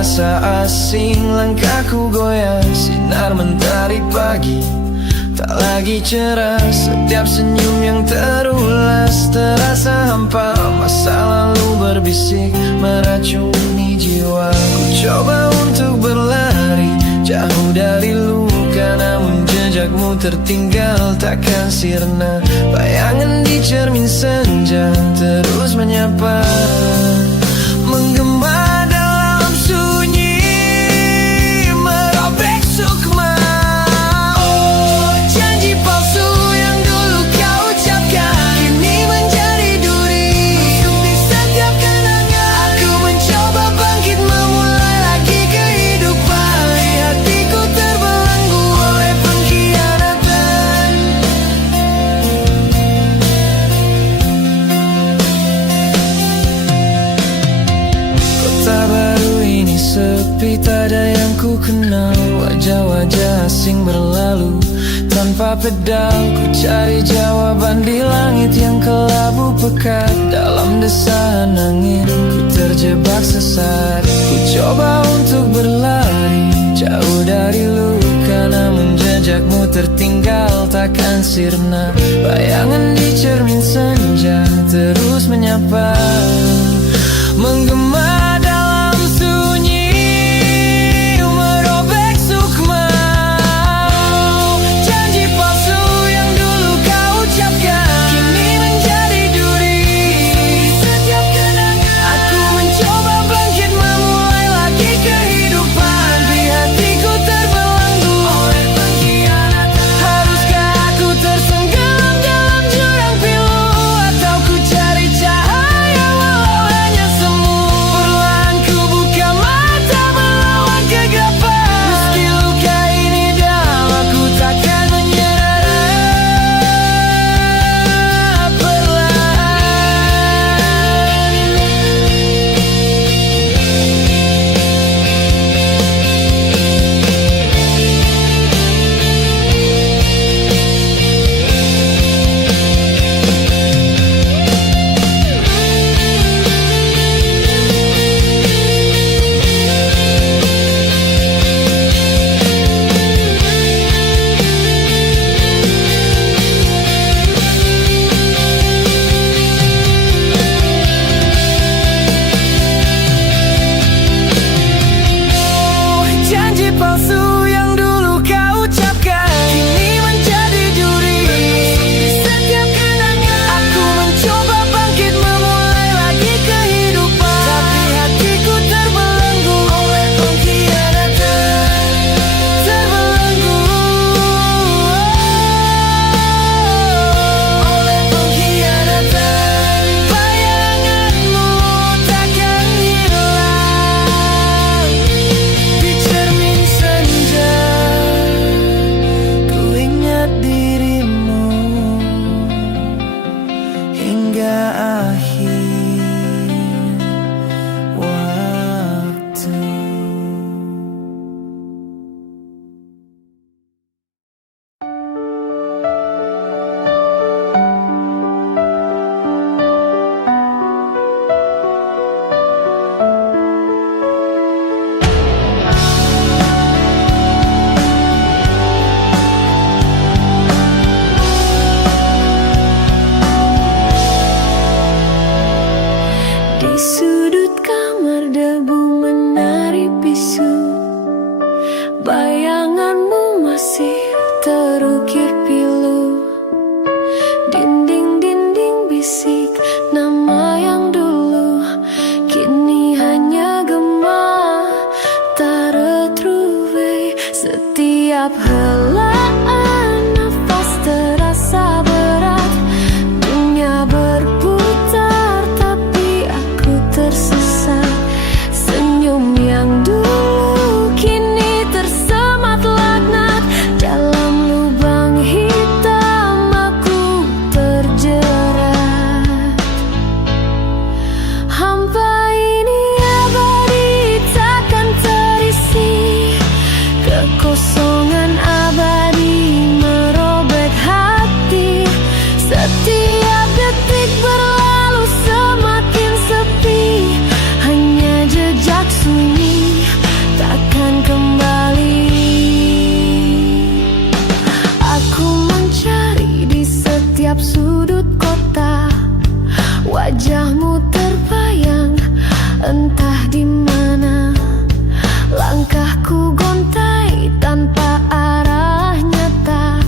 terasa asing. Langkahku goyah sinar mentari pagi, tak lagi cerah. Setiap senyum yang terulas terasa hampa. Masa lalu berbisik meracuni jiwa. Ku coba untuk berlari jauh dari luka, namun jejakmu tertinggal takkan sirna. Bayangan di cermin senja terus menyapa, menggema dalam sunyi, merobek sukma. Oh, janji palsu yang dulu kau ucapkan kini menjadi duri untuk di setiap kenangan. Aku mencoba bangkit memulai lagi kehidupan, di hatiku terbelenggu oleh pengkhianatan. Kota baru ini sepi, tak ada yang ku kenal. Wajah-wajah asing berlalu tanpa pedal. Ku cari jawaban di langit yang kelabu pekat. Dalam desahan angin ku terjebak sesat. Ku coba untuk berlari jauh dari luka, namun jejakmu tertinggal takkan sirna. Bayangan di cermin senja terus menyapa, menggema dalam sunyi, merobek sukma. Janji palsu yang dulu kau ucapkan kini menjadi duri setiap kenangan. Aku mencoba bangkit memulai lagi kehidupan, di hatiku terbelenggu oleh pengkhianatan. Haruskah aku tersenggelam dalam jurang pilu, atau ku cari cahaya walau hanya semu? Perlahan ku buka mata melawan kegelapan. Meski luka ini dalam, aku takkan menyerah. Perlahan janji palsu yang dulu kau ucapkan kini menjadi duri setiap kenangan. Aku mencoba bangkit memulai lagi kehidupan, tapi hatiku terbelenggu oleh pengkhianatan. Terbelenggu oleh pengkhianatan. Bayanganmu takkan hilang di cermin senja. Ku ingat dirimu hingga akhir waktu. Di sudut kamar debu menari bisu, bayanganmu masih terukir pilu. Dinding-dinding bisik nama yang dulu kini hanya gema tak retrouvé. Setiap helaan nafas terasa berat, dunia berputar tapi aku tersesat. Senyum yang dulu kini tersemat laknat, dalam lubang hitam aku terjerat. Hampa ini abadi takkan terisi, kekosongan abadi merobek hati. Setiap detik berlalu semakin sepi, hanya jejak sunyi Wajahmu terbayang entah di mana. Langkahku gontai tanpa arah nyata,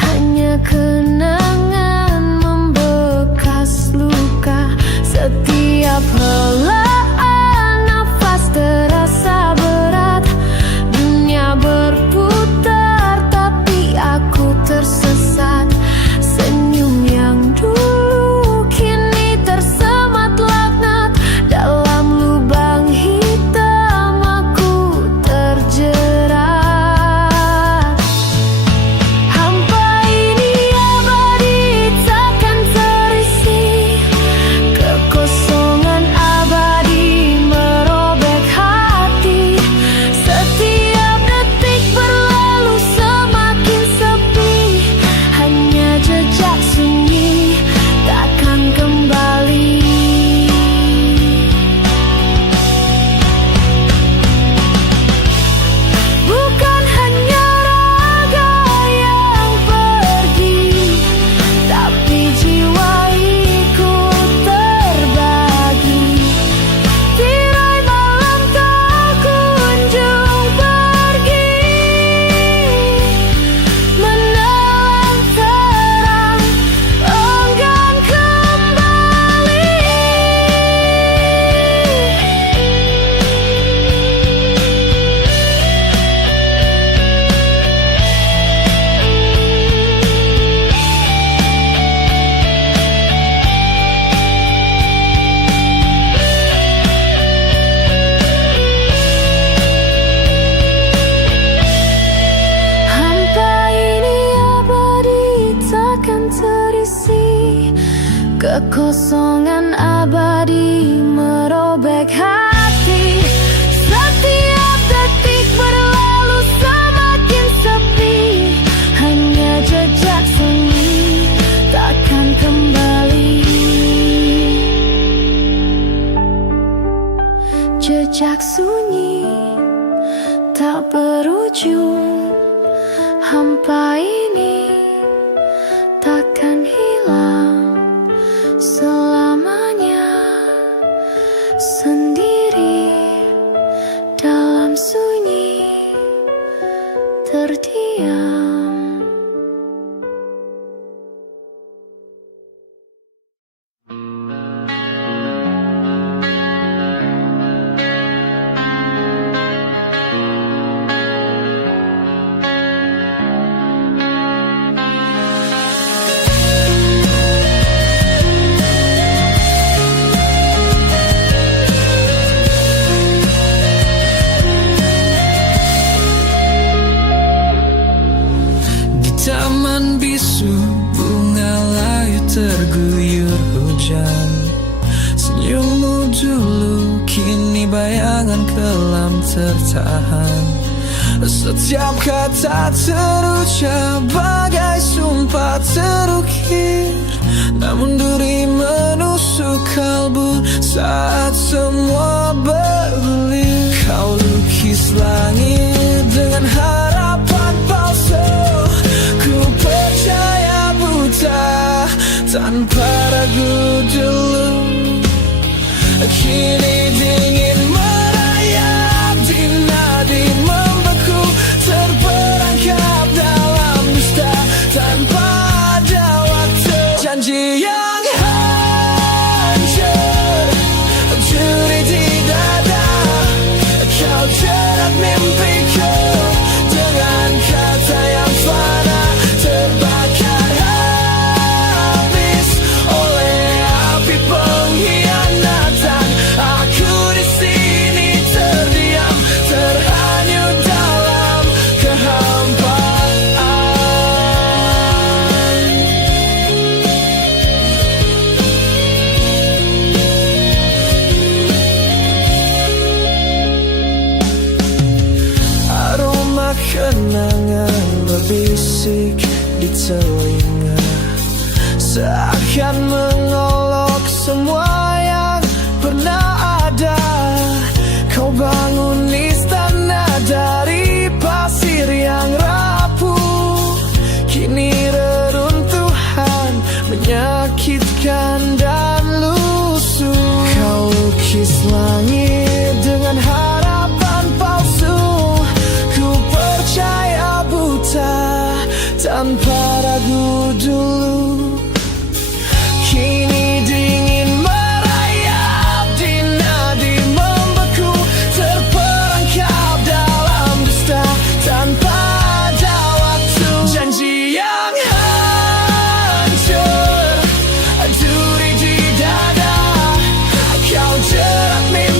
hanya kenangan membekas luka. Setiap helaan nafas terasa berat. Dunia berputar tapi aku tersesat. Senyum yang dulu kini tersemat laknat. Dalam lubang hitam aku terjerat. Hampa ini abadi takkan terisi. Kekosongan abadi merobek hati. Setiap detik berlalu semakin sepi. Hanya jejak sunyi takkan kembali. Bukan hanya raga yang pergi, tapi jiwa ikut terbagi. Tirai malam tak kunjung pergi, menelan terang enggan kembali. Hampa ini abadi takkan terisi. Kekosongan abadi merobek hati. Setiap detik berlalu semakin sepi. Hanya jejak sunyi takkan kembali. Jejak sunyi tak berujung. Hampa ini takkan hilang selamanya. Sendiri dalam sunyi terdiam. Di taman bisu bunga layu terguyur hujan. Senyummu dulu kini bayangan kelam tertahan. Setiap kata terucap bagai sumpah terukir. Namun duri menusuk kalbu saat semua bergulir. Kau lukis langit dengan harapan palsu. Ku percaya buta tanpa ragu dulu. Kini dingin merayap di nadi membeku. Terperangkap dalam dusta tanpa ada waktu. Janji yang hancur, curi di dada. Kau jerat mimpiku dengan kata yang fana. Terbakar habis oleh api pengkhianatan. Aku di sini terdiam, terhanyut dalam kehampaan. Aroma kenangan berbisik di telinga, seakan mengolok semua yang pernah ada. Kau bangun istana dari pasir yang rapuh. Kini reruntuhan menyakitkan dan luka. melukis langit dengan harapan palsu. Ku percaya buta tanpa ragu dulu. Kini dingin merayap di nadi membeku, terperangkap dalam dusta tanpa ada waktu. Janji yang hancur, duri di dada, kau jerat mimpi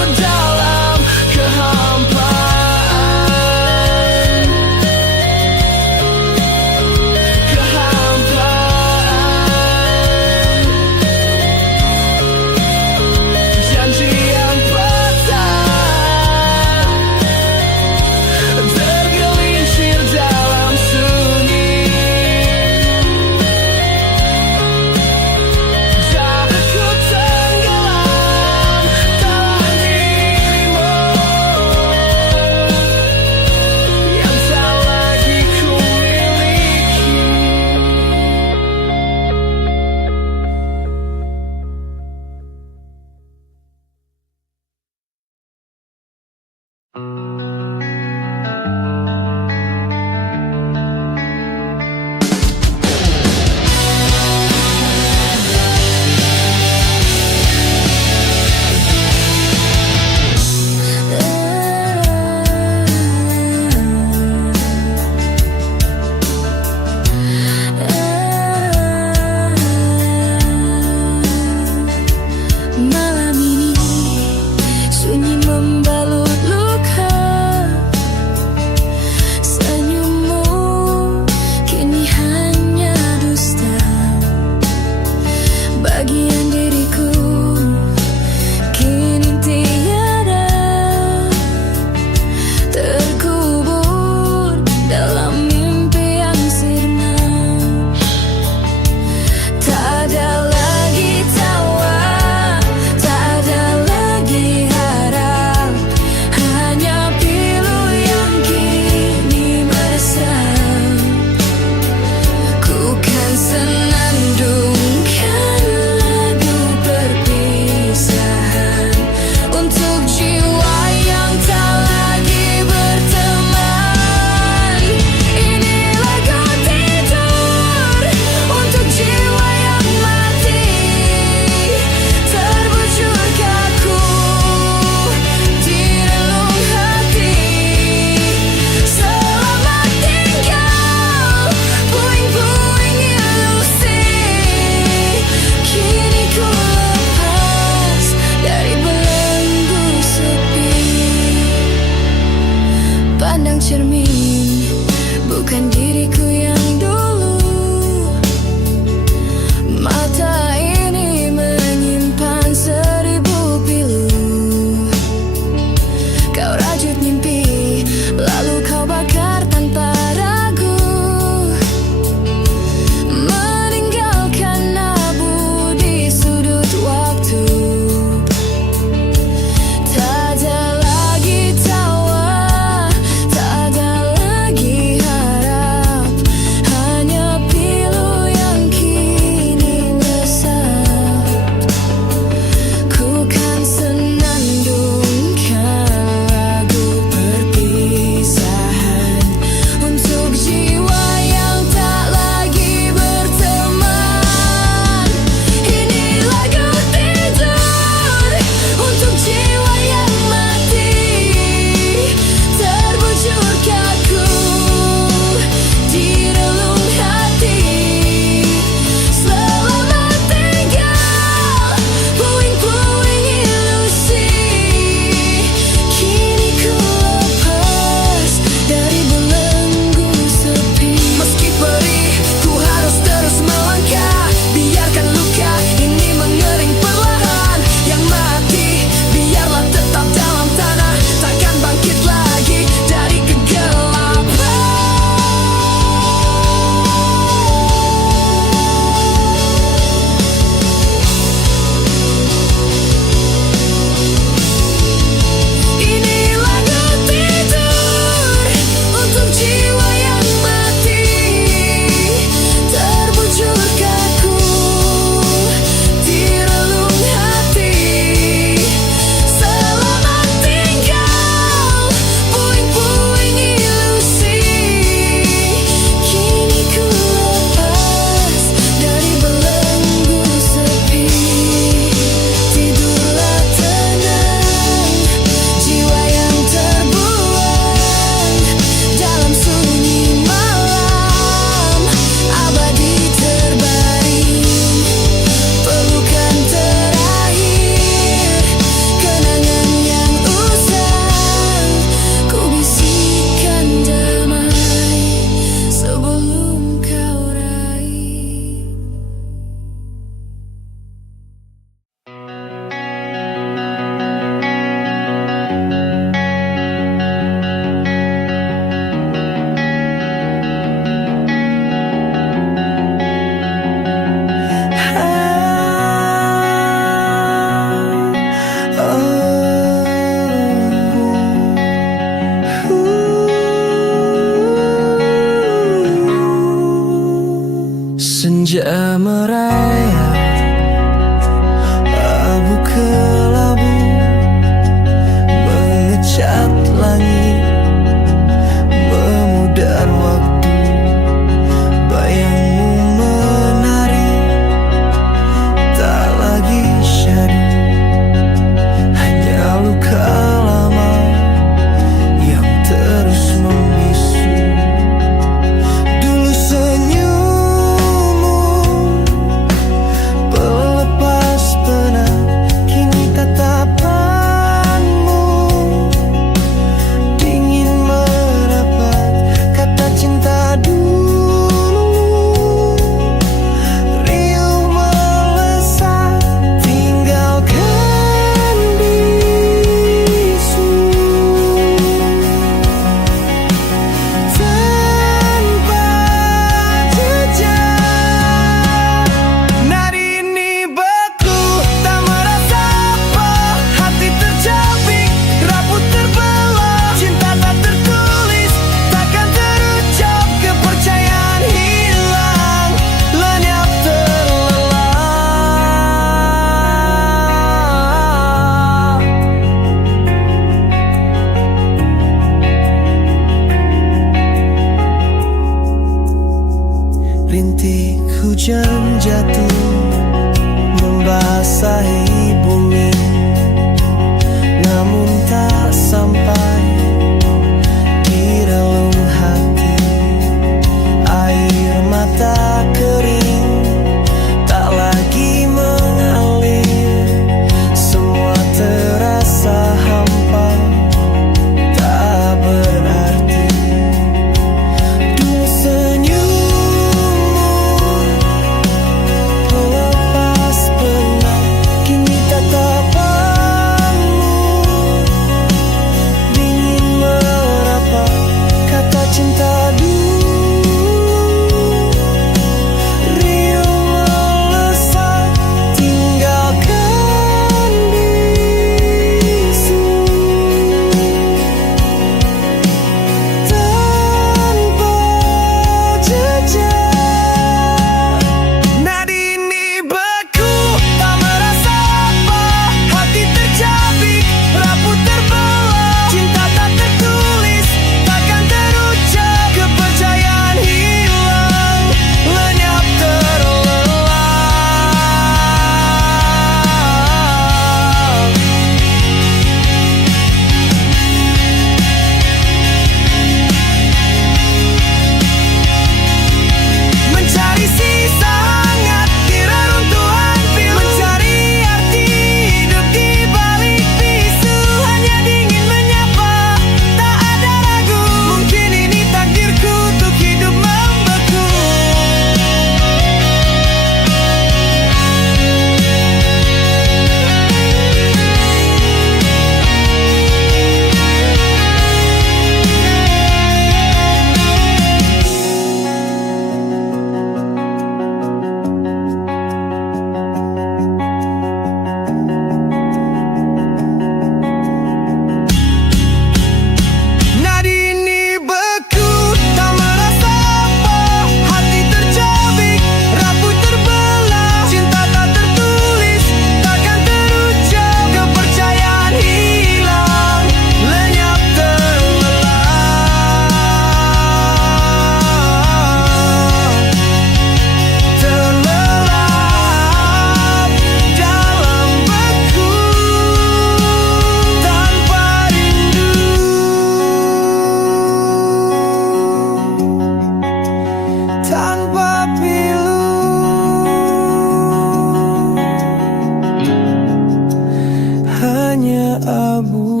abu.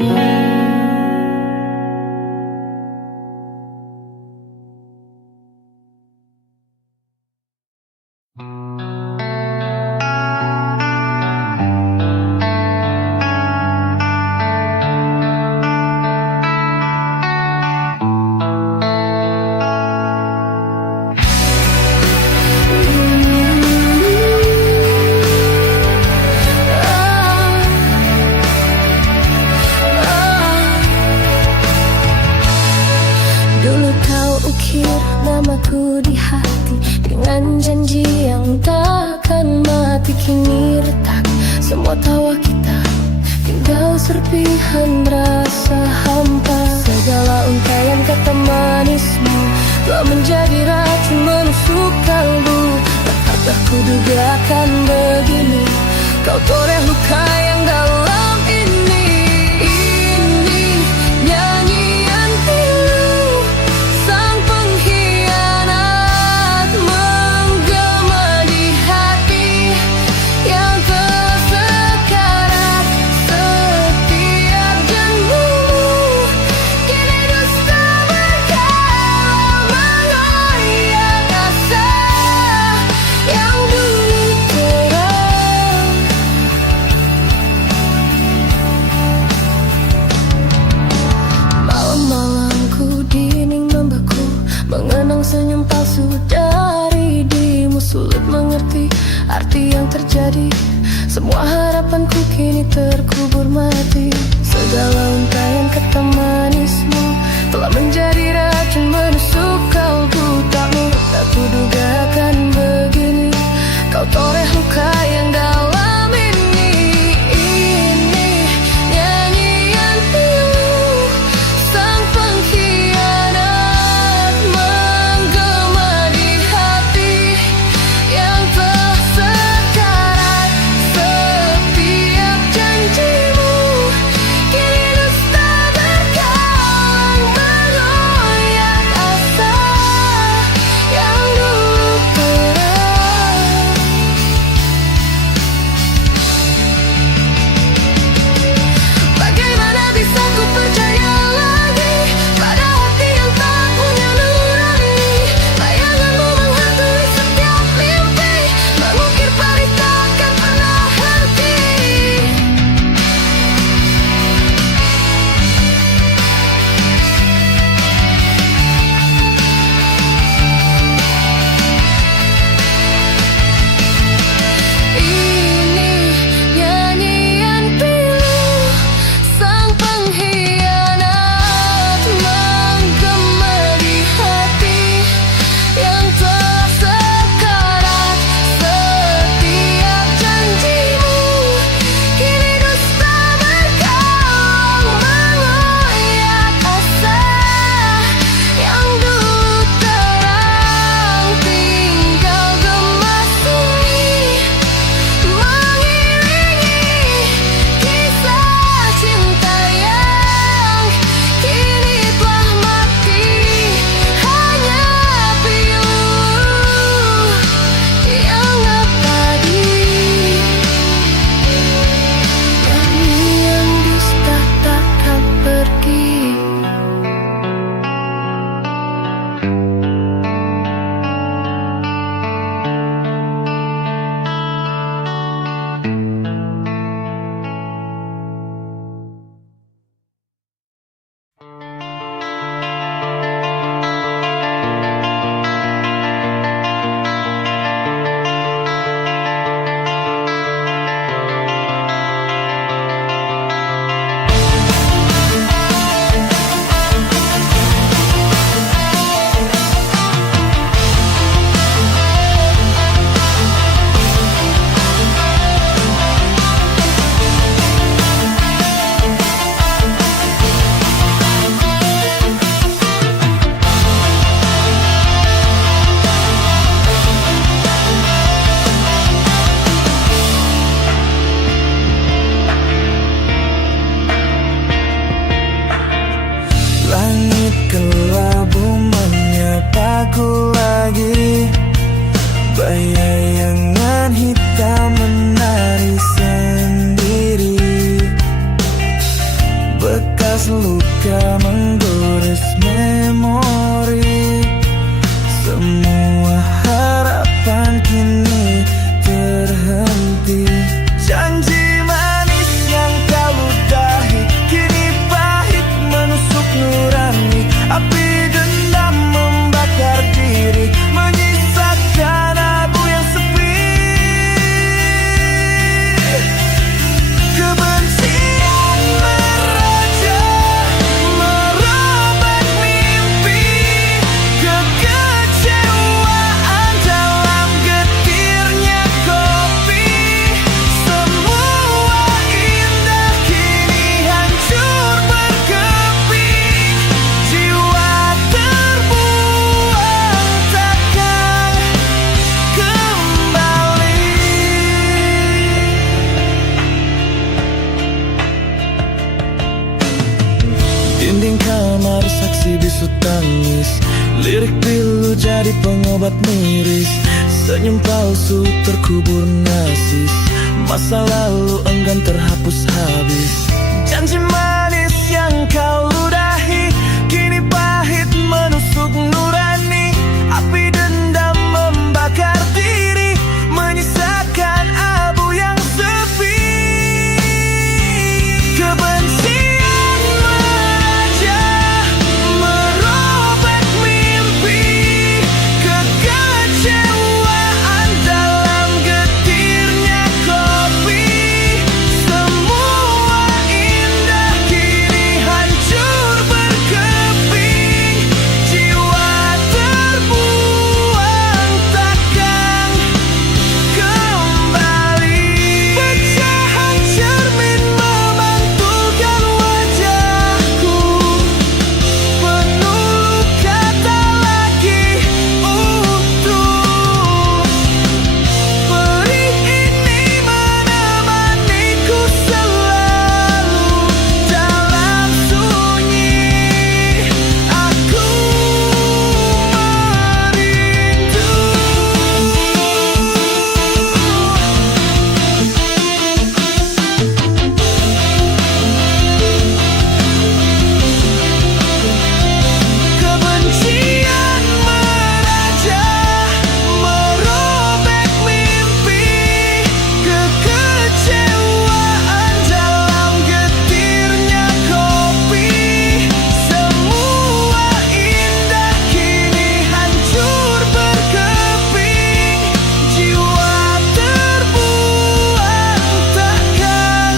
Dulu kau ukir namaku di hati dengan janji yang takkan mati. Kini retak semua tawa kita, tinggal serpihan rasa hampa. Segala untaian kata manismu telah menjadi racun menusuk kalbu. Tak kudugakan begini, kau toreh luka yang dalam ini. Ini nyanyian pilu sang pengkhianat menggema di hati yang tersekarat. Setiap janjimu kini dusta berkala mengoyak asa yang dulu terang. Malam-malamku dinding membeku, mengenang senyum palsu dari dirimu. Sulit mengerti arti yang terjadi, semua harapanku kini terkubur mati. Segala untaian kata manismu telah menjadi racun menusuk kalbu. Tak kudugakan begini, kau toreh luka yang dalam ini. Ini nyanyian pilu sang pengkhianat menggema di hati yang tersekarat. Setiap janjimu kini dusta berkalang mengoyak asa yang dulu terang. bisu tangis. Lirik pilu jadi pengobat miris. Senyum palsu terkubur nasis. Masa lalu enggan terhapus habis. Janji manis yang kau ludahi kini pahit menusuk nurani. Api dendam membakar diri, menyisakan abu yang sepi. Kebencian merajah, merobek mimpi. Kekecewaan dalam getirnya kopi. Semua indah kini hancur berkeping. Jiwa terbuang takkan kembali. Pecahan cermin memantulkan wajahku, penuh luka tak lagi utuh. Perih ini menemaniku selalu dalam sunyi. Aku merindu. Kebencian merajah, merobek mimpi. Kekecewaan dalam getirnya kopi. Semua indah kini hancur berkeping. Jiwa terbuang takkan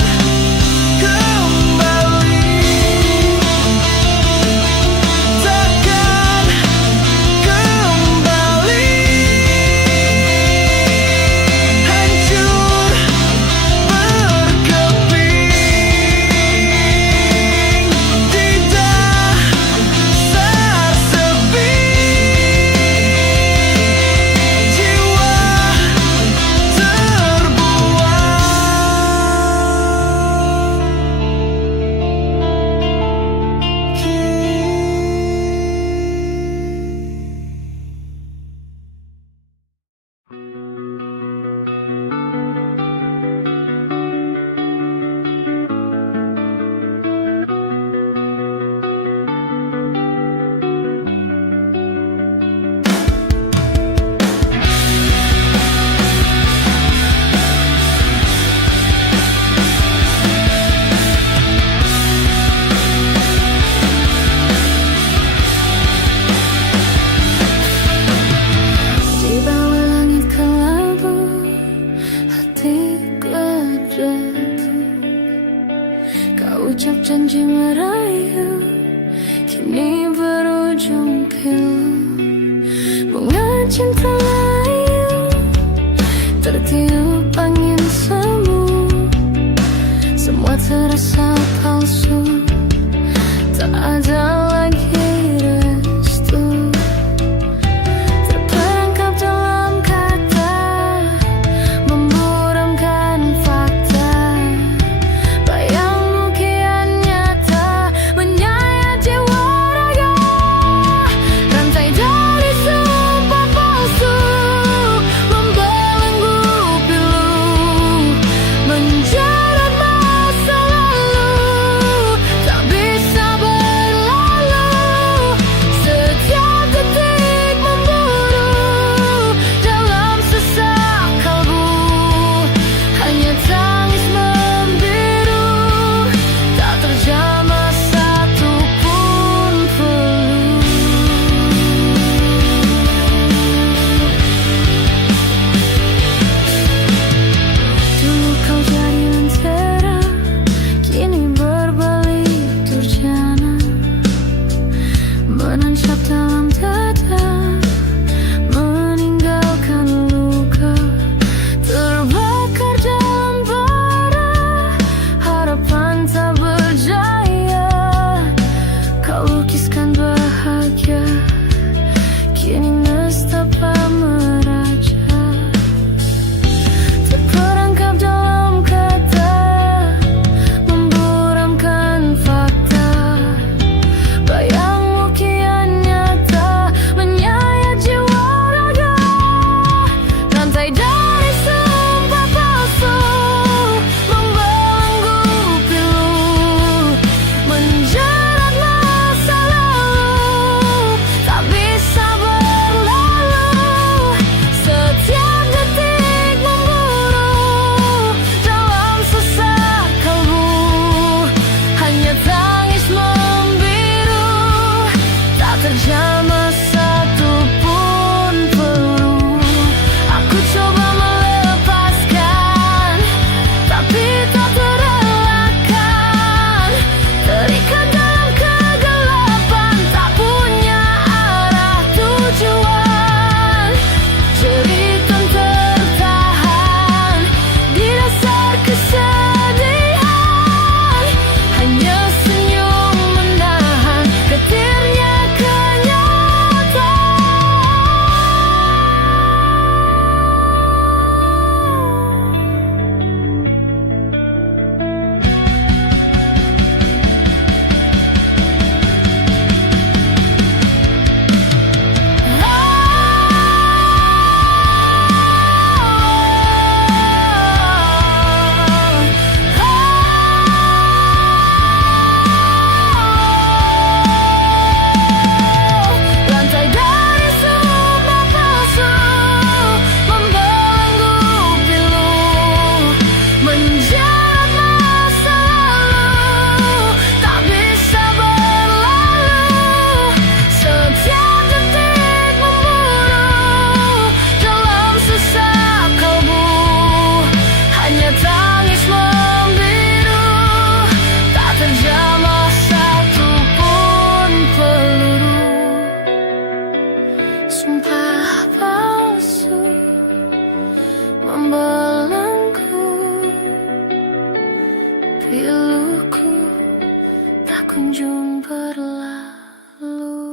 kembali. Takkan kembali. Hancur berkeping di dasar sepi. Jiwa di bawah langit kelabu, hatiku jatuh. Kau ucap janji merayu, kini berujung pilu. Bunga cinta layu tertiup angin semu. Semua terasa palsu, tak ada lagi restu. Terperangkap dalam kata, memburamkan fakta. Bayangmu kian nyata, menyayat jiwa raga. Rantai dari sumpah palsu membelenggu pilu, menjerat masa lalu tak bisa berlalu. piluku tak kunjung berlalu.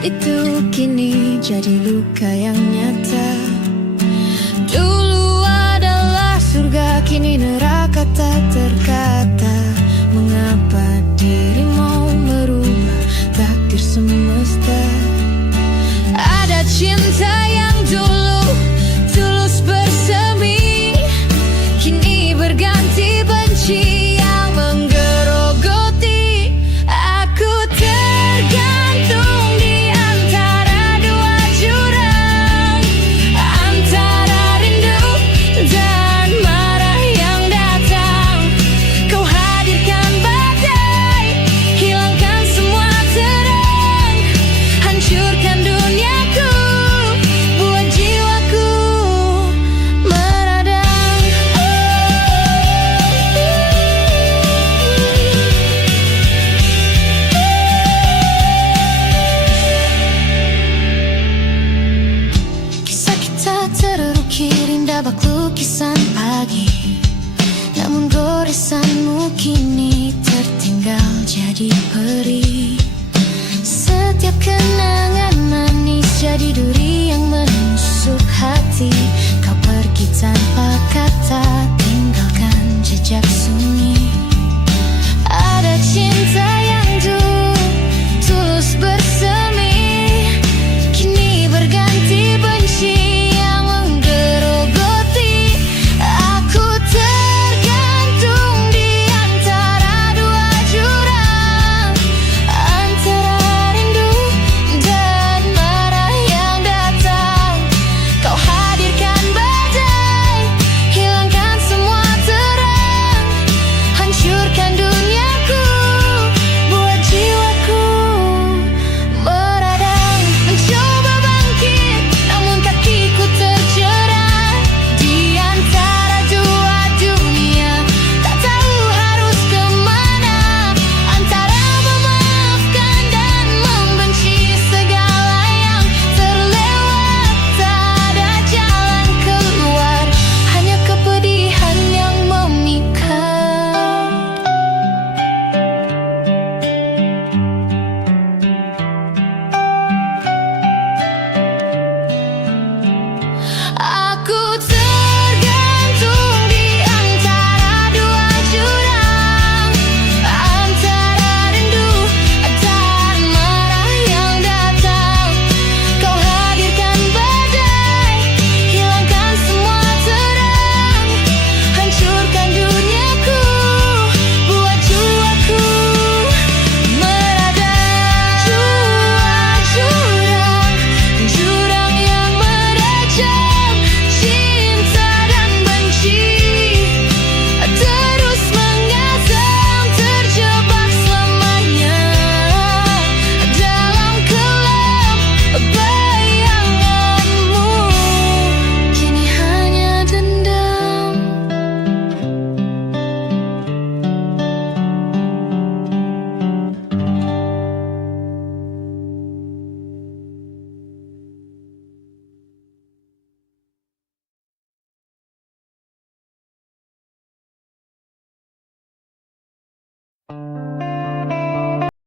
itu kini jadi luka yang nyata. Dulu adalah surga, kini neraka tak terkata. Mengapa diri mau merubah takdir semesta? Ada cinta yang dulu tulus bersemi, kini berganti benci yang menggerogoti. Aku tergantung di antara dua jurang, antara rindu dan marah yang datang. Kau hadirkan badai, hilangkan semua terang, hancurkan duniaku, buat jiwaku meradang. Kisah kita terukir indah bak lukisan pagi, namun goresanmu kini tertinggal jadi perih. Setiap kenangan manis jadi duka.